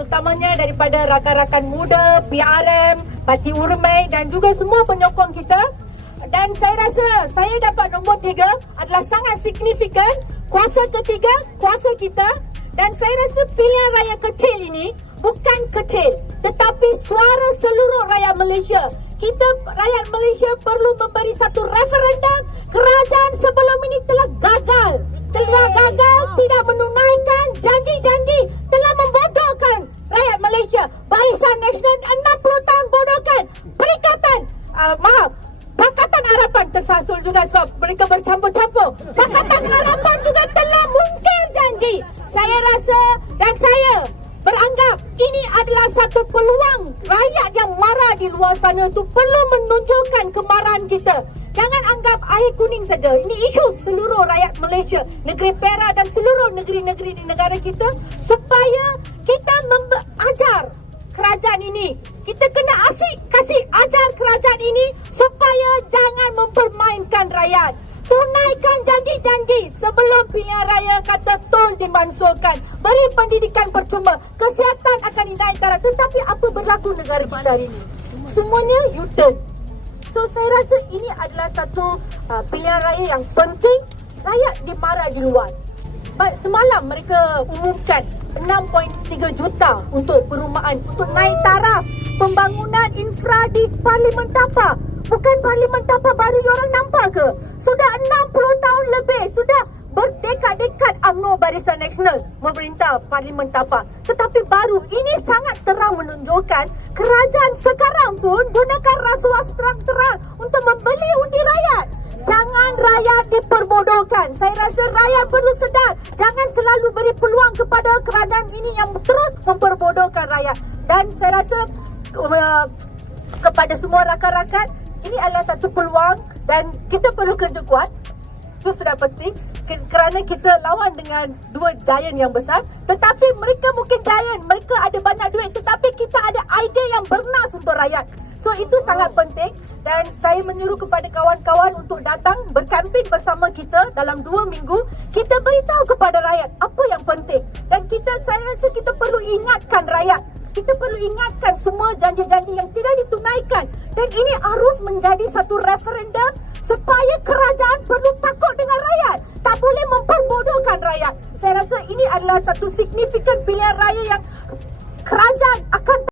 utamanya daripada rakan-rakan muda, PRM, Parti Urmei dan juga semua penyokong kita. Dan saya rasa saya dapat nombor tiga adalah sangat signifikan. Kuasa ketiga, kuasa kita. Dan saya rasa pilihan raya kecil ini bukan kecil tetapi suara seluruh rakyat Malaysia. Kita rakyat Malaysia perlu memberi satu referendum. Kerajaan sebelum ini telah gagal. Telah gagal tidak menunaikan janji-janji telah membodohkan rakyat Malaysia. Barisan Nasional 60 tahun bodohkan. Perikatan uh, maaf Pakatan Harapan tersasul juga sebab mereka bercampur-campur. Pakatan Harapan juga telah mungkir janji. Saya rasa dan saya beranggap ini adalah satu peluang rakyat yang marah di luar sana tu perlu menunjukkan kemarahan kita. Jangan anggap air kuning saja. Ini isu seluruh rakyat Malaysia, negeri Perak dan seluruh negeri-negeri di negara kita supaya kerajaan ini. Kita kena asyik kasih ajar kerajaan ini supaya jangan mempermainkan rakyat. Tunaikan janji-janji sebelum pilihan raya kata tol dimansuhkan. Beri pendidikan percuma. Kesihatan akan dinaikkan. Tetapi apa berlaku negara kita hari ini? Semuanya U-turn. So saya rasa ini adalah satu uh, pilihan raya yang penting. Rakyat dimarah di luar. Baik, semalam mereka umumkan 6.3 juta untuk perumahan untuk naik taraf pembangunan infra di Parlimen Tapa. Bukan Parlimen Tapa baru you orang nampak ke? Sudah 60 tahun lebih, sudah berdekad-dekad UMNO Barisan Nasional memerintah Parlimen Tapa. Tetapi baru ini sangat terang menunjukkan kerajaan sekarang pun gunakan rasuah terang-terang untuk membeli undi rakyat. Jangan rakyat diperbodohkan. Saya rasa rakyat perlu sedar. Jangan selalu beri peluang kepada kerajaan ini yang terus memperbodohkan rakyat. Dan saya rasa uh, kepada semua rakan-rakan, ini adalah satu peluang dan kita perlu kerja kuat. Itu sudah penting Ke- kerana kita lawan dengan dua giant yang besar tetapi mereka mungkin giant mereka ada banyak duit tetapi kita ada idea yang bernas untuk rakyat so itu sangat penting dan saya menyuruh kepada kawan-kawan untuk datang berkempen bersama kita dalam dua minggu. Kita beritahu kepada rakyat apa yang penting. Dan kita saya rasa kita perlu ingatkan rakyat. Kita perlu ingatkan semua janji-janji yang tidak ditunaikan. Dan ini harus menjadi satu referendum supaya kerajaan perlu takut dengan rakyat. Tak boleh memperbodohkan rakyat. Saya rasa ini adalah satu signifikan pilihan raya yang kerajaan akan